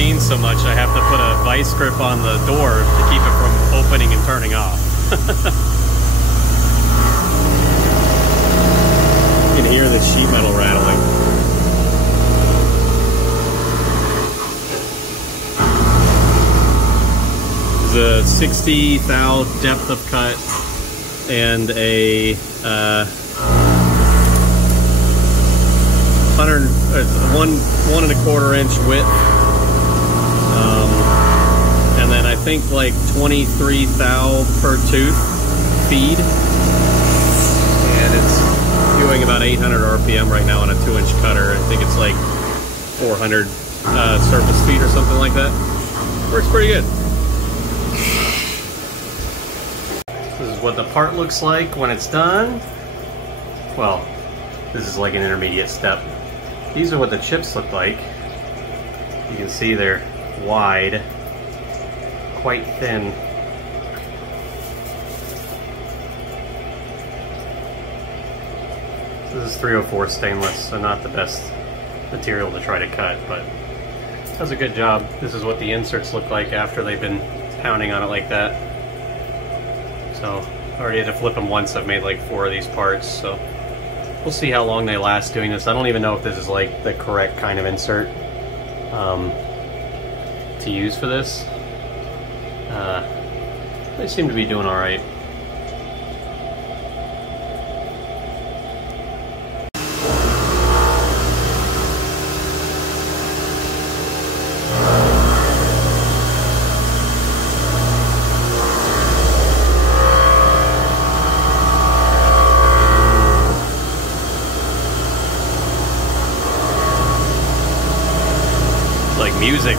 machine so much, I have to put a vice grip on the door to keep it from opening and turning off. You can hear the sheet metal rattling. There's a 60 thou depth of cut and a 1.25 inch width, and then I think like 23 thou per tooth feed, and it's doing about 800 RPM right now on a 2-inch cutter. I think it's like 400 surface feet or something like that. Works pretty good. This is what the part looks like when it's done. Well, this is like an intermediate step. These are what the chips look like. You can see they're wide, quite thin. This is 304 stainless, so not the best material to try to cut, but it does a good job. This is what the inserts look like after they've been pounding on it like that. So I already had to flip them once. I've made like 4 of these parts, so we'll see how long they last doing this. I don't even know if this is like the correct kind of insert to use for this. They seem to be doing all right. Like music.